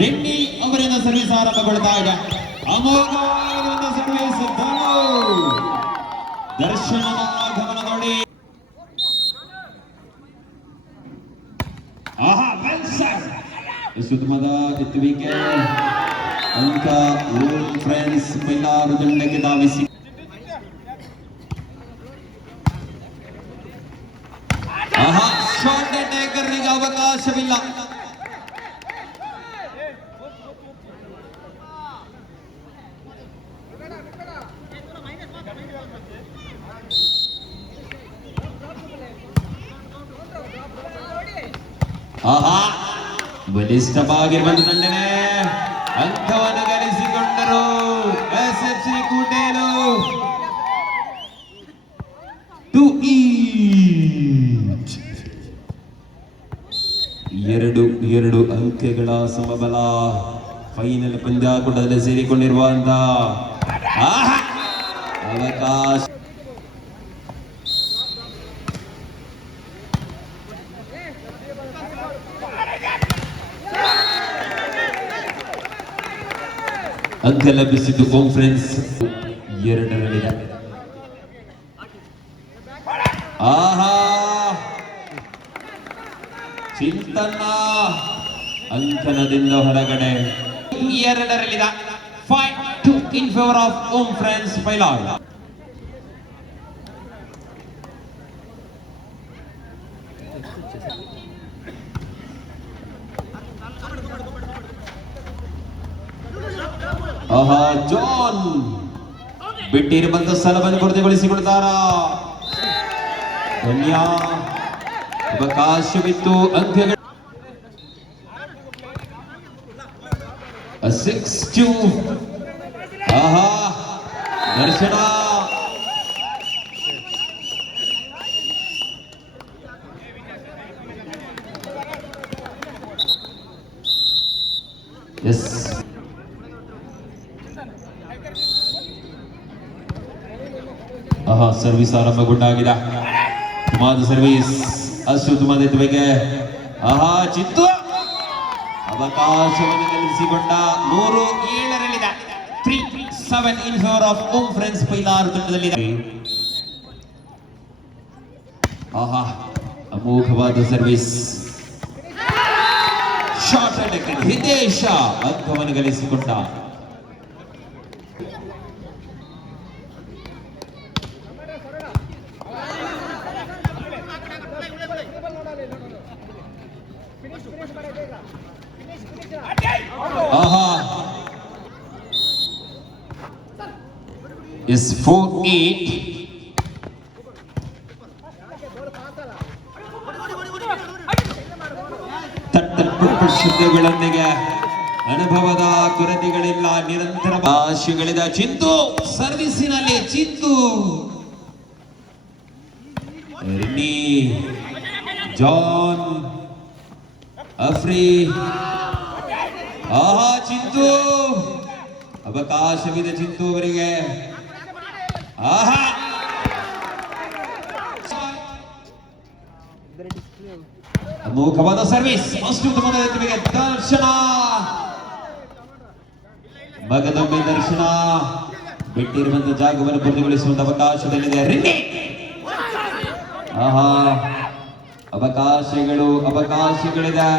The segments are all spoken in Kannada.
ರೆಡ್ಡಿ ಅವರಿಂದ ಸರ್ವಿಸ್ ಆರಂಭಗೊಳ್ತಾ ಇದೆ. ಅಮೋಘವಾದ ಸರ್ವಿಸ್ ದರ್ಶನದ ಆಗಮನ ನೋಡಿ. ಆಹಾ ಸುತ್ತಮದ ಎತ್ತುವಿಕೆ ಅಂಕ ಓಮ್ ಫ್ರೆಂಡ್ಸ್ ಮೈಲಾರು ದಂಡಕ್ಕೆ ಧಾವಿಸಿ ಆಹಾ ಶಾಟ್ ಟೇಕರ್ಗೆ ಅವಕಾಶವಿಲ್ಲ. ಆಹಾ ಬಲಿಷ್ಠವಾಗಿರುವಂತ ತಂಡನೆ ಅಂಕವನ್ನು ಗಳಿಸಿಕೊಂಡರು ಎಸ್ಎಫ್ಸಿ ಕೂಟೇಲು. ಎರಡು ಅಂಕಗಳ ಸಮಬಲ ಫೈನಲ್ ಪಂದ್ಯಾಕೂಟದಲ್ಲಿ ಸೇರಿಕೊಂಡಿರುವಂತಹ ಅವಕಾಶ. ಅಂಕ ಲಭಿಸಿದ್ದು ಕಾನ್ಫರೆನ್ಸ್ 2ರಲ್ಲಿದೆ. ಆಹಾ ಚಿಂತನ ಅಂಕನದಿಂದ ಹೊರಗಡೆ 2ರಲ್ಲಿದೆ. 5-2 in favour of Om friends Mylar. ಆಹಾ ಜಾನ್ ಬಿಟ್ಟಿರುವಂತ ಸ್ಥಳವನ್ನು ಕೊರತೆಗೊಳಿಸಿಕೊಳ್ತಾರ. ಧನ್ಯ ಅವಕಾಶವಿತ್ತು. ಅಂಕಗಳು 6-2. ಆಹಾ ದರ್ಶನ ಎಸ್ ಸರ್ವಿಸ್ ಆರಂಭಗೊಂಡಾಗಿದೆ. ತುಮಾದ ಸರ್ವಿಸ್ ಅಷ್ಟು ತುಮಾದ ಎತ್ತುವಿಕೆ. ಆಹಾ ಚಿತ್ತು ಅವಕಾಶವನ್ನು ಗಳಿಸಿಕೊಂಡ 3-7ರಲ್ಲಿದೆ. 3-7 in favour of Om friends Mylar ತಂಡದಲ್ಲಿದೆ. ಆಹಾ ಅಮೋಘವಾದ ಸರ್ವಿಸ್ ಶಾರ್ಟ್ ಅಟ್ಯಾಕ್ ಹಿತೇಶ ಅಂಕವನ್ನು ಗಳಿಸಿಕೊಂಡ. ಆಹಾ is 4-8. ಶಬ್ದಗಳೊಂದಿಗೆ ಅನುಭವದ ಕೊರತೆಗಳಿಲ್ಲ, ನಿರಂತರ ಭಾಷೆಗಳಿದ ಚಿಂತು ಸರ್ವಿಸಿನಲ್ಲಿ ಚಿಂತು ರೆಡ್ಡಿ ಜಾನ್ ಅಫ್ರಿ. ಆಹಾ ಚಿಂತು ಅವಕಾಶವಿದೆ ಚಿಂತು ಅವರಿಗೆ. ಆಹಾ ಅಮೋಘವಾದ ಸರ್ವಿಸ್ ಅಷ್ಟು ಉತ್ತಮವಾದ ಎತ್ತುವಿಕೆ. ದರ್ಶನ ಮಗದೊಮ್ಮೆ ದರ್ಶನ ಬಿಟ್ಟಿರುವಂತಹ ಜಾಗವನ್ನು ಪೂರ್ತಿಗೊಳಿಸುವಂತ ಅವಕಾಶದಲ್ಲಿದೆ ರೆಡ್ಡಿ. ಆಹಾ ಅವಕಾಶಗಳಿದೆ.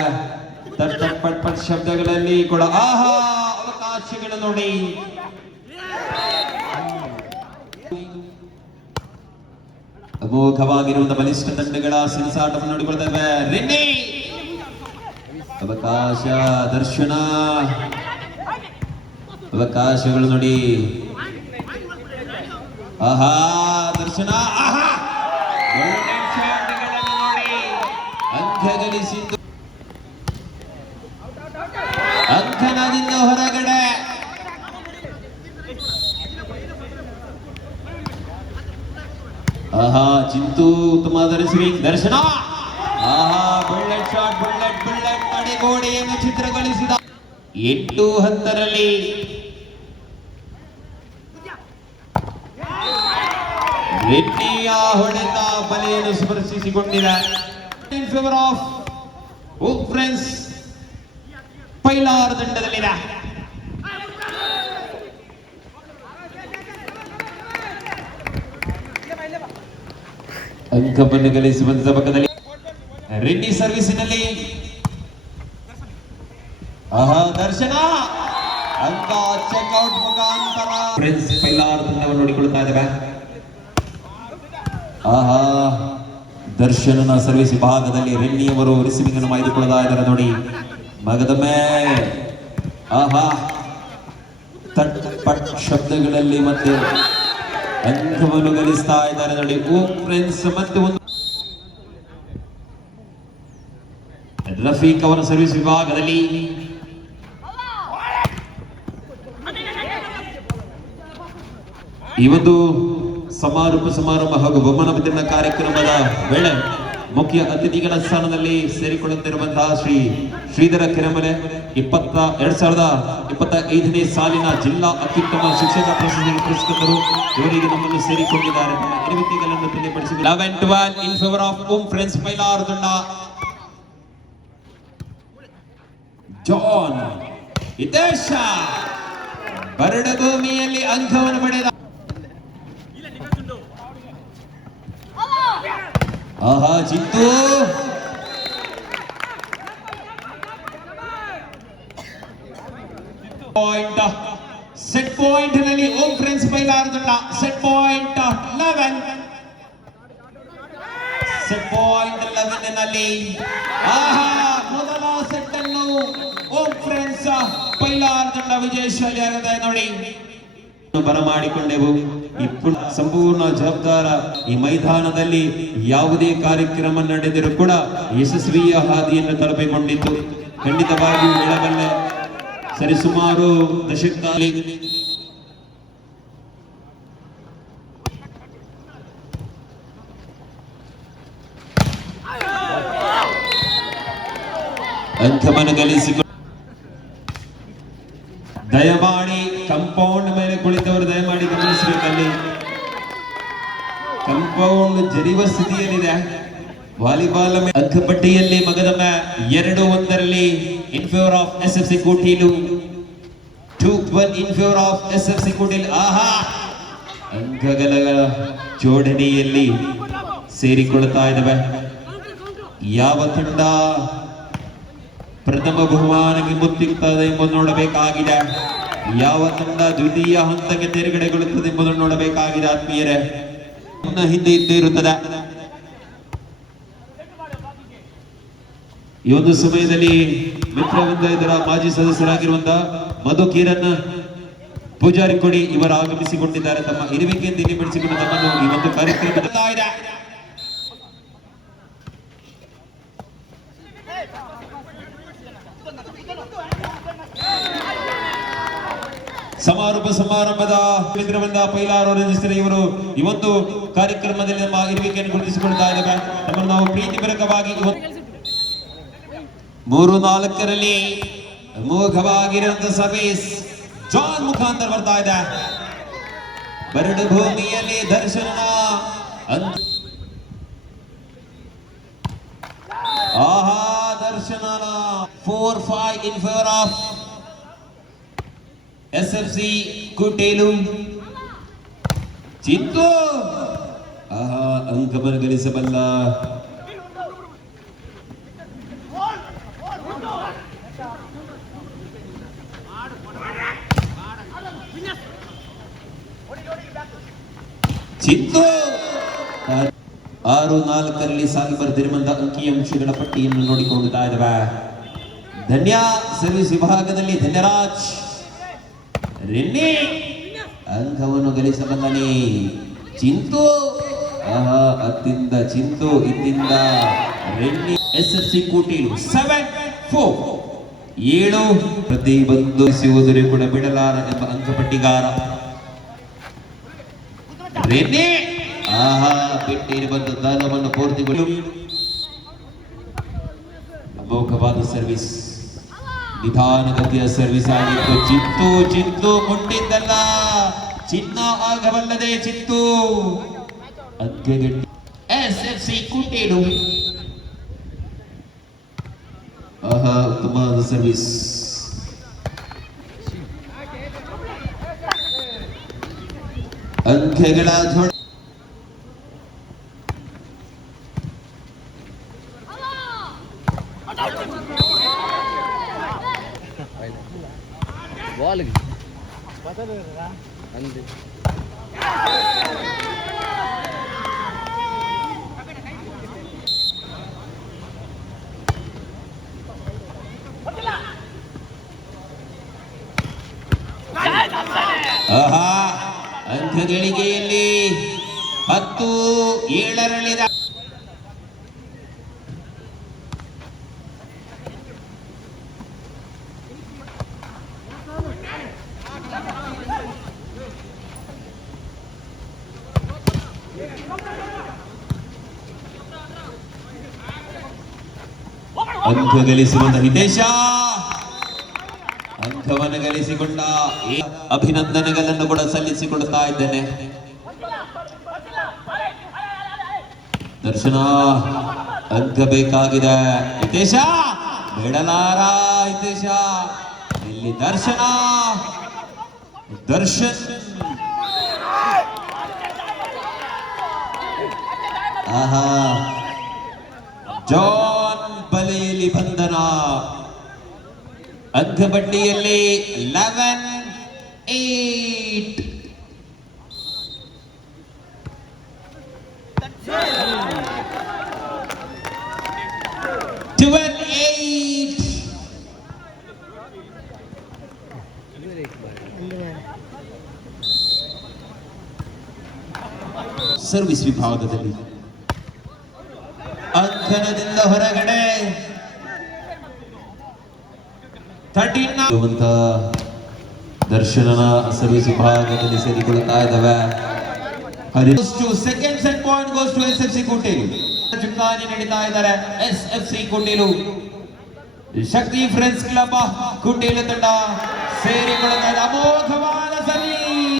ತಟ್ ಪಟ್ ಪಟ್ ಶಬ್ದಗಳಲ್ಲಿ ಕೂಡ ಆಹಾ ಅವಕಾಶಗಳು ನೋಡಿ. ಅಮೋಘವಾಗಿರುವಂತಹ ಬಲಿಷ್ಠ ತಂಡಗಳ ಸೆಣಸಾಟವನ್ನು ನೋಡಿಕೊಳ್ತಾ ಇವೆ ರೆಡ್ಡಿ. ಅವಕಾಶ ದರ್ಶನ ಅವಕಾಶಗಳು ನೋಡಿ. ಆಹಾ ದರ್ಶನ ಆಹಾ ಅಂಕ ಗಳಿಸಿದ್ದು. ಅಂಕನದಿಂದ ಹೊರಗಡೆ. ಆಹಾ ಚಿಂತು ಉತ್ತಮವಾದ ರಿಸೀವಿಂಗ್ ದರ್ಶನ. ಆಹಾ ಬುಲೆಟ್ ಶಾಟ್ ಬುಲೆಟ್ ತಡೆಗೋಡೆಯನ್ನು ಚಿತ್ರಗೊಳಿಸಿದ. 8-10ರಲ್ಲಿ ರೆಡ್ಡಿಯ ಹೊಡೆತ ಬಲೆಯನ್ನು ಸ್ಪರ್ಶಿಸಿಕೊಂಡಿದೆ. In favour of Om friends Pailar ತಂಡದಲ್ಲಿದೆ. ಅಂಕವನ್ನು ಗಳಿಸುವಂತ ಪಕ್ಕದಲ್ಲಿ ರೆಡ್ಡಿ ಸರ್ವಿಸಿನಲ್ಲಿ ದರ್ಶನ ಅಂಕ ಚೆಕ್ಔಟ್ ಮುಖಾಂತರ ಫ್ರೆಂಡ್ಸ್ ಪೈಲಾರ್ ತಂಡವನ್ನು ನೋಡಿಕೊಳ್ತಾ ಇದ್ದಾರೆ. ದರ್ಶನನ ಸರ್ವಿಸ್ ವಿಭಾಗದಲ್ಲಿ ರೆಡ್ಡಿ ಅವರು ರಿಸೀವಿಂಗ್ ಅನ್ನು ಆಯ್ದುಕೊಳ್ಳುತ್ತಾ ಇದ್ದಾರೆ ನೋಡಿ. ಮಗದೊಮ್ಮೆ ತಟ್ ಪಟ್ ಶಬ್ದಗಳಲ್ಲಿ ಮತ್ತೆ ಅಂಕವನ್ನು ಗಳಿಸ್ತಾ ಇದ್ದಾರೆ ನೋಡಿ. ಓಂ ಫ್ರೆಂಡ್ಸ್ ಮತ್ತೆ ಒಂದು ರಫೀಕ್ ಅವರ ಸರ್ವಿಸ್ ವಿಭಾಗದಲ್ಲಿ ಈ ಒಂದು ಸಮಾರಂಭ ಹಾಗೂ ಬಹುಮಾನ ವಿತರಣಾ ಕಾರ್ಯಕ್ರಮದ ವೇಳೆ ಮುಖ್ಯ ಅತಿಥಿಗಳ ಸ್ಥಾನದಲ್ಲಿ ಸೇರಿಕೊಳ್ಳುತ್ತಿರುವಂತಹ ಶ್ರೀಧರ ಕೆರೆಮನೆ 2025ನೇ ಸಾಲಿನ ಜಿಲ್ಲಾ ಅತ್ಯುತ್ತಮ ಶಿಕ್ಷಕ ಪ್ರಶಸ್ತಿ ಪುರಸ್ಕೃತರು ಇವರಿಗೆ ನಮ್ಮನ್ನು ಸೇರಿಕೊಂಡಿದ್ದಾರೆ. ತಮ್ಮ ಇರುವಿಕೆಗಳನ್ನು ತಿಳಿಪಡಿಸಿದರು. 11-12 in favour of Om friends Pailar ತಂಡ. ಜಾನ್ ಹಿತೇಶ ಬರಡಭೂಮಿಯಲ್ಲಿ ಅಂಕವನ್ನು ಪಡೆದ ಚಿತ್ತು ಪಾಯಿಂಟ್ ಸೆಟ್ ಪಾಯಿಂಟ್ ನಲ್ಲಿ ಓಂ ಫ್ರೆಂಡ್ಸ್ ಪೈಲಾರ್ ತಂಡ ಸೆಟ್ ಪಾಯಿಂಟ್ 11 ಸೆಟ್ ಪಾಯಿಂಟ್ 11 ನಲ್ಲಿ ಮೊದಲ ಸೆಟ್ ಅನ್ನು ಓಂ ಫ್ರೆಂಡ್ಸ್ ಪೈಲಾರ್ ತಂಡ ವಿಜಯಶಾಲಿಯಾಗಿದೆ ನೋಡಿ. ಬರಮಾಡಿಕೊಂಡೆವು. ಸಂಪೂರ್ಣ ಜವಾಬ್ದಾರ ಈ ಮೈದಾನದಲ್ಲಿ ಯಾವುದೇ ಕಾರ್ಯಕ್ರಮ ನಡೆದರೂ ಕೂಡ ಯಶಸ್ವಿಯ ಹಾದಿಯನ್ನು ತಲುಪಿಕೊಂಡಿತ್ತು. ಖಂಡಿತವಾಗಿಯೂ ಹೇಳಬಲ್ಲೆ ಸರಿಸುಮಾರು ದಶಕದಲ್ಲಿ ಅಂಕವನ್ನು ಗಳಿಸಿಕೊಂಡು ದಯಮಾಡಿ ಕಂಪೌಂಡ್ ಮೇಲೆ ಕುಳಿತವರು ದಯಮಾಡಿ ಗಮನಿಸಬೇಕಲ್ಲಿ ಕಂಪೌಂಡ್ ಜರಿಯುವ ಸ್ಥಿತಿಯಲ್ಲಿದೆ. ವಾಲಿಬಾಲ್ ಅಂಕಪಟ್ಟಿಯಲ್ಲಿ ಮಗದೊಮ್ಮೆ 2-1 in favour of SFC Kotilu 2-1 in favour of SFC Kotilu. ಅಂಕಗಳ ಜೋಡಣೆಯಲ್ಲಿ ಸೇರಿಕೊಳ್ಳುತ್ತಾ ಇದ್ದಾವೆ. ಯಾವ ತಂಡ ಪ್ರಥಮ ಬಹುಮಾನಕ್ಕೆ ಮುತ್ತಿಕ್ತದೆ ಎಂಬುದನ್ನು ನೋಡಬೇಕಾಗಿದೆ. ಯಾವ ತಂಡ ದ್ವಿತೀಯ ಹಂತಕ್ಕೆ ತೇರ್ಗಡೆಗೊಳ್ಳುತ್ತದೆ ಎಂಬುದನ್ನು ನೋಡಬೇಕಾಗಿದೆ. ಆತ್ಮೀಯರೇ, ಹಿಂದೆ ಇದ್ದೇ ಇರುತ್ತದೆ. ಈ ಒಂದು ಸಮಯದಲ್ಲಿ ಮಿತ್ರವೃಂದ ಇದರ ಮಾಜಿ ಸದಸ್ಯರಾಗಿರುವಂತಹ ಮಧು ಕಿರಣ್ ಪೂಜಾರಿ ಕೊಡಿ ಇವರು ಆಗಮಿಸಿಕೊಂಡಿದ್ದಾರೆ. ತಮ್ಮ ಇರುವಿಕೆಯನ್ನು ತಿಳಿಪಡಿಸಿಕೊಂಡು ತಮ್ಮನ್ನು ಈ ಒಂದು ಕಾರ್ಯಕ್ರಮದ ಸಮಾರಂಭದ ಮಿತ್ರವೃಂದ ಪೈಲಾರ್ ರಿಜಿಸ್ಟರ್ ಇವರು ಈ ಒಂದು ಕಾರ್ಯಕ್ರಮದಲ್ಲಿ ನಮ್ಮ ಇರುವಿಕೆಯನ್ನು ಗುರುತಿಸಿಕೊಳ್ತಾ ಇದ್ದೇವೆ. ನಮ್ಮನ್ನು ನಾವು ಪ್ರೀತಿಪೂರ್ವಕವಾಗಿ 3-4ರಲ್ಲಿ ಮೋಘವಾಗಿರುವಂತಹ ಸರ್ವಿಸ್ ಜಾನ್ ಮುಖಾಂತರ ಬರ್ತಾ ಇದೆ. ಬರಡು ಭೂಮಿಯಲ್ಲಿ ದರ್ಶನ ದರ್ಶನ 4-5 ಇನ್ ಫೇವರ್ ಆಫ್ ಎಸ್ಎಫ್ಸಿ ಕುಟೇಲು. ಚಿತ್ತು ಅಂಕವನ್ನು ಗಳಿಸಬಲ್ಲ ಚಿತ್ತು 6-4ರಲ್ಲಿ ಸಾಗಿ ಬರೆದಿರುವಂತಹ ಅಂಕಿಅಂಶಗಳ ಪಟ್ಟಿಯನ್ನು ನೋಡಿಕೊಳ್ಳುತ್ತಾ ಇದ್ದಾವೆ. ಧನ್ಯ ಸರ್ವಿಸ್ ವಿಭಾಗದಲ್ಲಿ ಧನ್ಯರಾಜ್ ರೆನ್ನಿ ಅಂಕವನ್ನು ಗಳಿಸಬಲ್ಲನೆ. ಚಿಂತು ಅತ್ತಿಂದ ಚಿಂತು ಇತ್ತಿಂದ ರೆನ್ನಿ. ಎಸ್ಎಫ್ಸಿ ಕೋಟೀಲು 7-4 ಪ್ರತಿಬಂಧಿಸುವುದರ ಕೂಡ ಬಿಡಲಾರ ಎಂಬ ಅಂಕಪಟ್ಟಿಗಾರ ರೆನ್ನಿ ಬಿಟ್ಟಿರುವಂತ ದಾನವನ್ನು ಪೂರ್ತಿಗೊಳ್ಳಿ ಅಮೋಘವಾದ ಸರ್ವಿಸ್, ನಿಧಾನಗತಿಯ ಸರ್ವಿಸ್ ಆಗಿತ್ತು. ಚಿತ್ತು ಮುಟ್ಟಿದ್ದಲ್ಲ, ಚಿನ್ನ ಆಗಬಲ್ಲದೆ ಚಿತ್ತು ಅಂತ್ಯಗಟ್ಟಿ. ಎಸ್ಎಫ್ಸಿ ಕುಟೇಲು ಉತ್ತಮವಾದ ಸರ್ವಿಸ್ ಅಂಕೆಗಳ ಜೋಡ ಅಂಕ ಗಳಿಗೆಯಲ್ಲಿ 10-7 ಅಂಕ ಗಳಿಸಿಕೊಂಡ ಹಿತೇಶ ಅಂಕವನ್ನು ಗಳಿಸಿಕೊಂಡ ಅಭಿನಂದನೆಗಳನ್ನು ಕೂಡ ಸಲ್ಲಿಸಿಕೊಡ್ತಾ ಇದ್ದೇನೆ. ದರ್ಶನ ಅಂಕ ಬೇಕಾಗಿದೆ. ಹಿತೇಶ ಬೇಡಲಾರ ಹಿತೇಶ ಇಲ್ಲಿ ದರ್ಶನ್ ಆಹಾ ಜಾನ್ ಬಲೆಯಲ್ಲಿ ಬಂಧನ. ಅಂಕ ಪಟ್ಟಿಯಲ್ಲಿ 11-8. ಸರ್ವಿಸ್ ವಿಭಾಗದಲ್ಲಿ ಅಂಕಣದಿಂದ ಹೊರಗಡೆ 13 ದರ್ಶನನ ಸರ್ವಿಸ್ ವಿಭಾಗದಲ್ಲಿ ಸೇರಿಕೊಳ್ಳುತ್ತಾ ಇದ್ದಾವೆ. Second set point goes to SFC Kuteelu. ಚುಕ್ಕಾಣಿ ನಡೀತಾ ಇದ್ದಾರೆ SFC Kuteelu. Shakti friends club Kuteelu ತಂಡ ಸೇರಿಕೊಳ್ಳುತ್ತಾ ಇದೆ. ಅಮೋಘವಾದ ಸರ್ವಿಸ್